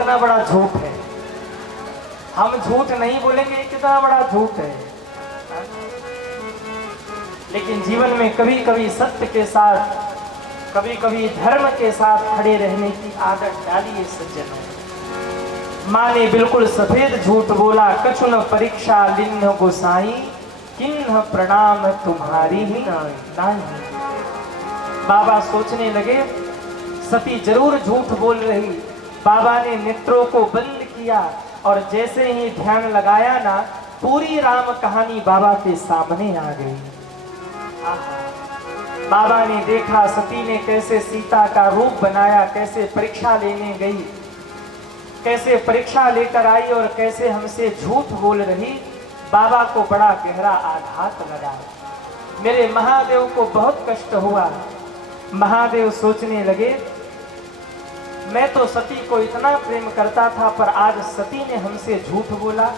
कितना बड़ा झूठ है। हम झूठ नहीं बोलेंगे, कितना बड़ा झूठ है। लेकिन जीवन में कभी कभी सत्य के साथ, कभी कभी धर्म के साथ खड़े रहने की आदत डालिए सज्जनों। माँ ने बिल्कुल सफेद झूठ बोला, कछु न परीक्षा लिन्ह गोसाई, किन्ह प्रणाम तुम्हारी ही नहीं। बाबा सोचने लगे सती जरूर झूठ बोल रही। बाबा ने नेत्रों को बंद किया और जैसे ही ध्यान लगाया ना, पूरी राम कहानी बाबा के सामने आ गई। बाबा ने देखा सती ने कैसे सीता का रूप बनाया, कैसे परीक्षा लेने गई, कैसे परीक्षा लेकर आई और कैसे हमसे झूठ बोल रही। बाबा को बड़ा गहरा आघात लगा। मेरे महादेव को बहुत कष्ट हुआ। महादेव सोचने लगे मैं तो सती को इतना प्रेम करता था, पर आज सती ने हमसे झूठ बोला।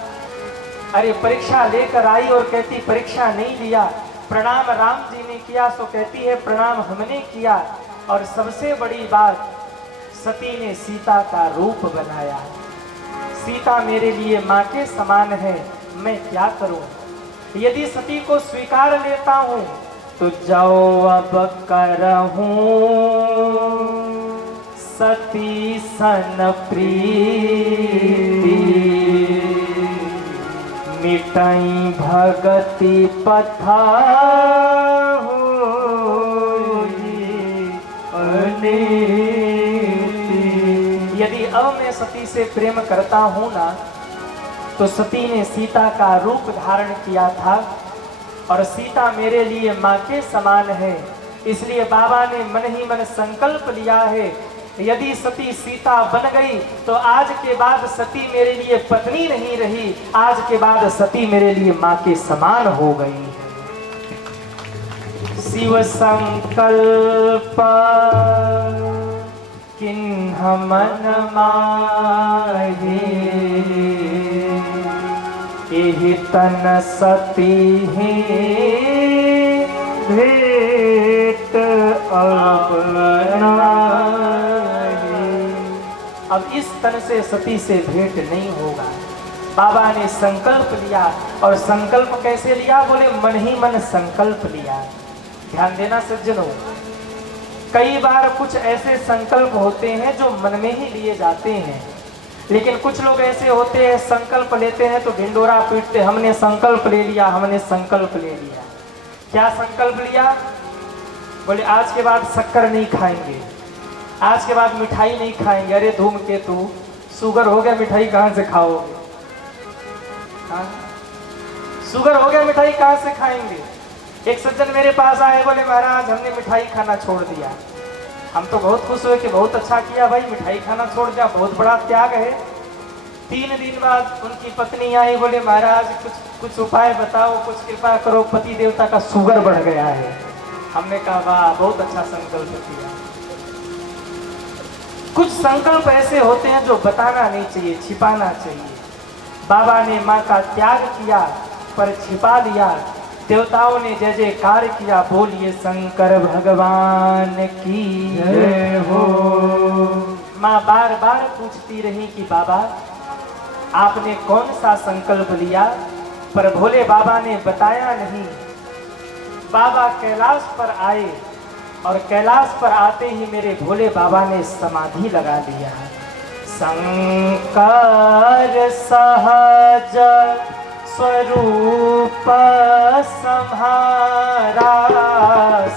अरे परीक्षा लेकर आई और कहती परीक्षा नहीं लिया, प्रणाम राम जी ने किया सो कहती है प्रणाम हमने किया। और सबसे बड़ी बात, सती ने सीता का रूप बनाया। सीता मेरे लिए माँ के समान है, मैं क्या करूं? यदि सती को स्वीकार लेता हूं तो जाओ अब करहूं सती सन प्रीति, मिटाई भगति पथा यदि अब मैं सती से प्रेम करता हूं ना, तो सती ने सीता का रूप धारण किया था और सीता मेरे लिए माँ के समान है। इसलिए बाबा ने मन ही मन संकल्प लिया है, यदि सती सीता बन गई तो आज के बाद सती मेरे लिए पत्नी नहीं रही, आज के बाद सती मेरे लिए माँ के समान हो गई। शिव संकल्प किन्ह मन माही, एहि तन सती ही भेंट अब अब इस तन से सती से भेंट नहीं होगा। बाबा ने संकल्प लिया। और संकल्प कैसे लिया? बोले मन ही मन संकल्प लिया। ध्यान देना सज्जनों, कई बार कुछ ऐसे संकल्प होते हैं जो मन में ही लिए जाते हैं, लेकिन कुछ लोग ऐसे होते हैं संकल्प लेते हैं तो ढिंडोरा पीटते, हमने संकल्प ले लिया, हमने संकल्प ले लिया। क्या संकल्प लिया? बोले आज के बाद शक्कर नहीं खाएंगे, आज के बाद मिठाई नहीं खाएंगे। अरे धूमकेतु, शुगर हो गया मिठाई कहां से खाओगे? शुगर हो गया मिठाई कहां से खाएंगे? एक सज्जन मेरे पास आए, बोले महाराज हमने मिठाई खाना छोड़ दिया। हम तो बहुत खुश हुए कि बहुत अच्छा किया भाई, मिठाई खाना छोड़ दिया, बहुत बड़ा त्याग है। 3 दिन बाद उनकी पत्नी आई, बोले महाराज कुछ उपाय बताओ, कुछ कृपा करो, पति देवता का शुगर बढ़ गया है। हमने कहा वाह बहुत अच्छा संकल्प किया। कुछ संकल्प ऐसे होते हैं जो बताना नहीं चाहिए, छिपाना चाहिए। बाबा ने माँ का त्याग किया पर छिपा लिया। देवताओं ने जय जयकार किया, बोलिए शंकर भगवान की जय हो। माँ बार बार पूछती रही कि बाबा आपने कौन सा संकल्प लिया, पर भोले बाबा ने बताया नहीं। बाबा कैलाश पर आए और कैलाश पर आते ही मेरे भोले बाबा ने समाधि लगा दिया। शंकर सहज स्वरूप सम्हारा,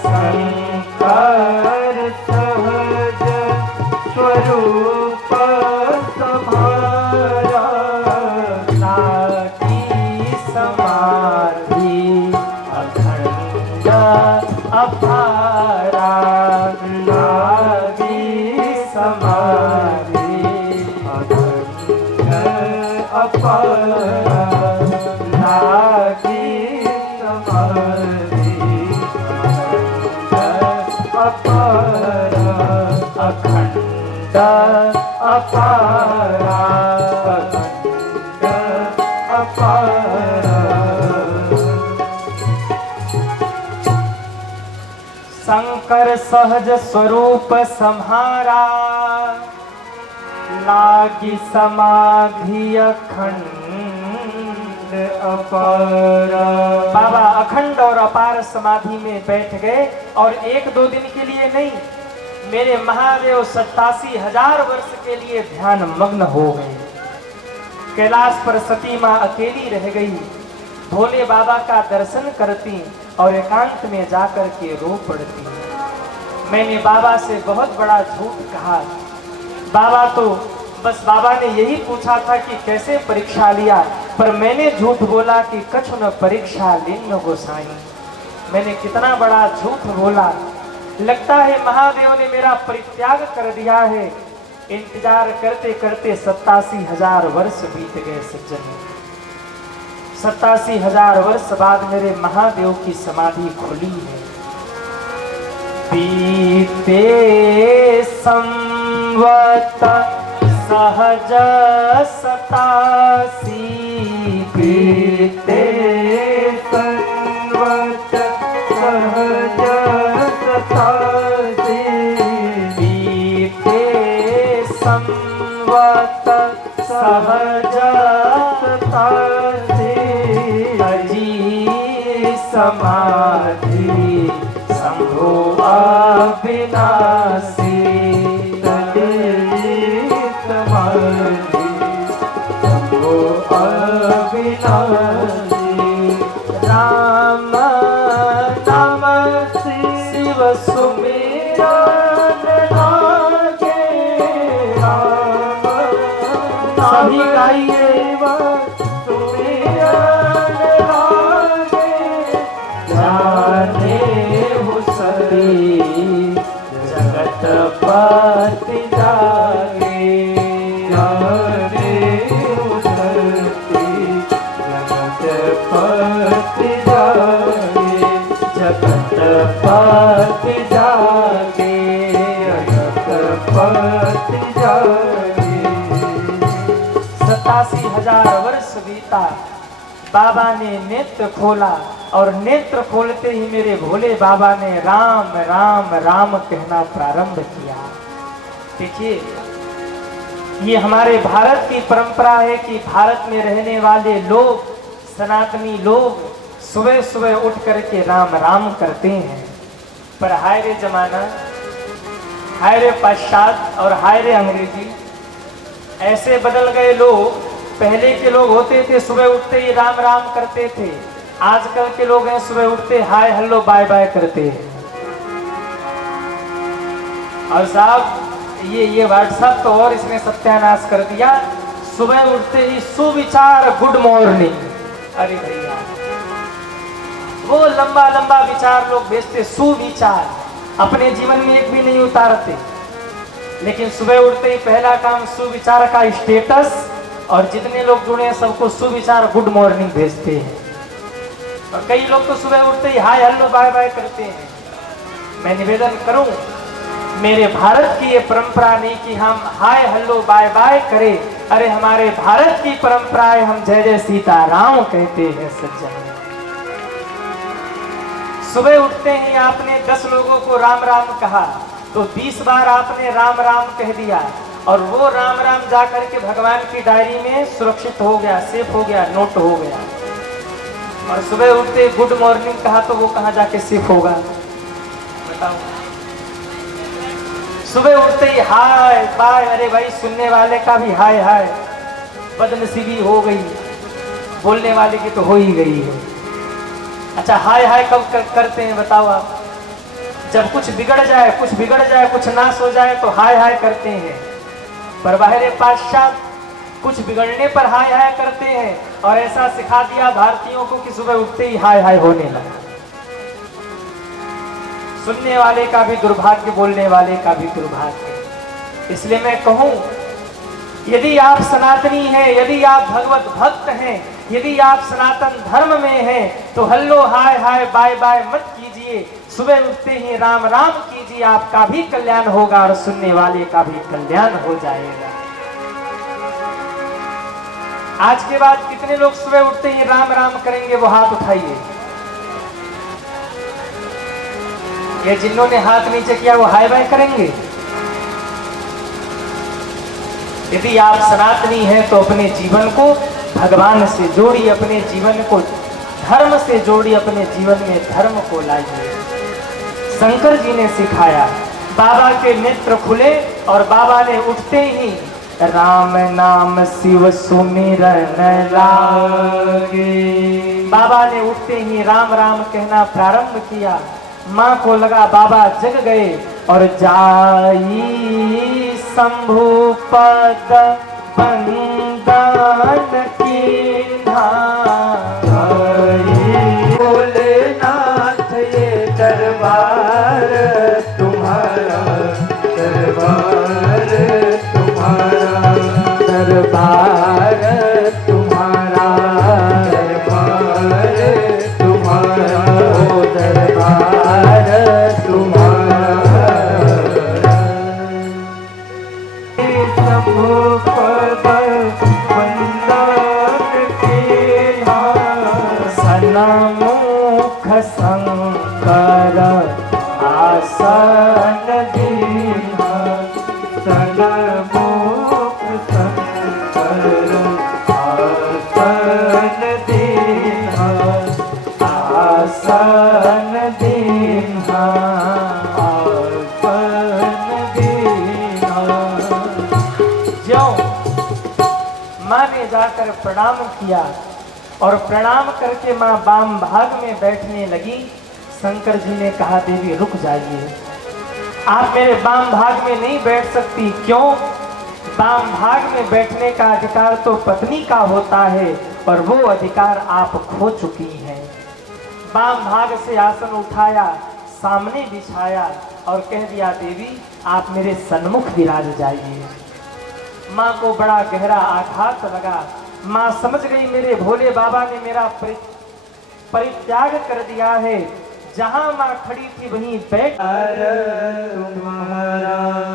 शंकर सहज स्वरूप सम्हारा, नागी समाधि अखंड अपारा, नागी समाधि अखंड अपारा, नागी समाधि अपारा, अखंड अपारा, अखंड अपारा। शंकर सहज स्वरूप सम्हारा, लागी समाधि अखंड अपार। बाबा अखंड और अपार समाधि में बैठ गए और एक दो दिन के लिए नहीं, मेरे महादेव 87,000 वर्ष के लिए ध्यान मग्न हो गए। कैलाश पर सती मां अकेली रह गई, भोले बाबा का दर्शन करती और एकांत में जाकर के रो पड़ती। मैंने बाबा से बहुत बड़ा झूठ कहा। बाबा तो बस बाबा ने यही पूछा था कि कैसे परीक्षा लिया, पर मैंने झूठ बोला कि कछु न परीक्षा लिन्न गोसाई। मैंने कितना बड़ा झूठ बोला। लगता है महादेव ने मेरा परित्याग कर दिया है। इंतजार करते करते 87,000 वर्ष बीत गए सज्जन। 87,000 वर्ष बाद मेरे महादेव की समाधि खुली है। बीते संवत सहज 87, बीते संवत सहज 87, बीते संवत सहज 87, अजी समाधि शंभु अविनाशी, राम नाम शिव सुमिरन लागे, राम सभी गाइए सुमिरन लागे, जाने हो सभी जगत पति जागे, पति जागे, पति जागे। 87,000 वर्ष बीता। बाबा ने नेत्र खोला और नेत्र खोलते ही मेरे भोले बाबा ने राम राम राम कहना प्रारंभ किया। देखिए, ये हमारे भारत की परंपरा है कि भारत में रहने वाले लोग, सनातनी लोग सुबह सुबह उठ करके राम राम करते हैं। पर हाय रे जमाना, हाय रे पाश्चात्य और हाय रे अंग्रेजी, ऐसे बदल गए लोग। पहले के लोग होते थे सुबह उठते ही राम राम करते थे। आजकल के लोग हैं सुबह उठते हाय हेलो बाय बाय करते हैं। और साहब ये व्हाट्सएप तो और इसने सत्यानाश कर दिया। सुबह उठते ही सुविचार गुड मॉर्निंग। अरे भैया, वो लंबा लंबा विचार लोग भेजते, सुविचार, अपने जीवन में एक भी नहीं उतारते। लेकिन सुबह उठते ही पहला काम सुविचार का स्टेटस, और जितने लोग जुड़े हैं सबको सुविचार गुड मॉर्निंग भेजते हैं। और कई लोग तो सुबह उठते ही हाय हेलो बाय बाय करते हैं। मैं निवेदन करूं, मेरे भारत की ये परंपरा नहीं कि हम हाय हेलो बाय बाय करें। अरे हमारे भारत की परंपरा है, हम जय जय सीताराम कहते हैं सज्जन। सुबह उठते ही आपने 10 लोगों को राम राम कहा तो 20 बार आपने राम राम कह दिया, और वो राम राम जाकर के भगवान की डायरी में सुरक्षित हो गया, सेफ हो गया, नोट हो गया। और सुबह उठते गुड मॉर्निंग कहा तो वो कहां जाके सेफ होगा बताओ। सुबह उठते ही हाय बाय, अरे भाई सुनने वाले का भी हाय हाय, बदनसीबी हो गई, बोलने वाले की तो हो ही गई है। अच्छा, हाय हाय कब करते हैं बताओ आप? जब कुछ बिगड़ जाए, कुछ नाश हो जाए तो हाय हाय करते हैं। पर बाहर पाश्चात्य कुछ बिगड़ने पर हाय हाय करते हैं, और ऐसा सिखा दिया भारतीयों को कि सुबह उठते ही हाय हाय होने लगा। सुनने वाले का भी दुर्भाग्य, बोलने वाले का भी दुर्भाग्य। इसलिए मैं कहूं, यदि आप सनातनी हैं, यदि आप भगवत भक्त हैं, यदि आप सनातन धर्म में हैं, तो हल्लो हाय हाय बाय बाय मत कीजिए। सुबह उठते ही राम राम कीजिए, आपका भी कल्याण होगा और सुनने वाले का भी कल्याण हो जाएगा। आज के बाद कितने लोग सुबह उठते ही राम राम करेंगे? वो हाथ उठाइए। ये जिन्होंने हाथ नीचे किया वो हाय बाय करेंगे? यदि आप सनातनी हैं तो अपने जीवन को भगवान से जोड़िए, अपने जीवन को धर्म से जोड़िए, अपने जीवन में धर्म को लाइए। शंकर जी ने सिखाया। बाबा के नेत्र खुले और बाबा ने उठते ही राम नाम शिव सुमिरन लागे। बाबा ने उठते ही राम राम कहना प्रारंभ किया। माँ को लगा बाबा जग गए और जाई शंभु पद बंदन की भोलेनाथ ये दरबार तुम्हारा, दरबार तुम्हारा, दरबार तुम्हारा, दरबार तुम्हारा, ओ दरबार तुम्हारा। शंभु पद बंदन की सन्मुख शंकर आसन दीना, सन्मुख शंकर आसन दीना, आसन दीना, आसन दीना। ज्यों माँ ने जाकर प्रणाम किया और प्रणाम करके माँ वाम भाग में बैठने लगी। शंकर जी ने कहा देवी रुक जाइए, आप मेरे वाम भाग में नहीं बैठ सकती। क्यों? वाम भाग में बैठने का अधिकार तो पत्नी का होता है और वो अधिकार आप खो चुकी हैं। वाम भाग से आसन उठाया, सामने बिछाया और कह दिया देवी आप मेरे सन्मुख विराज जाइए। माँ को बड़ा गहरा आघात लगा। माँ समझ गई मेरे भोले बाबा ने मेरा परित्याग कर दिया है। जहां माँ खड़ी थी वहीं बैठ तुम्हारा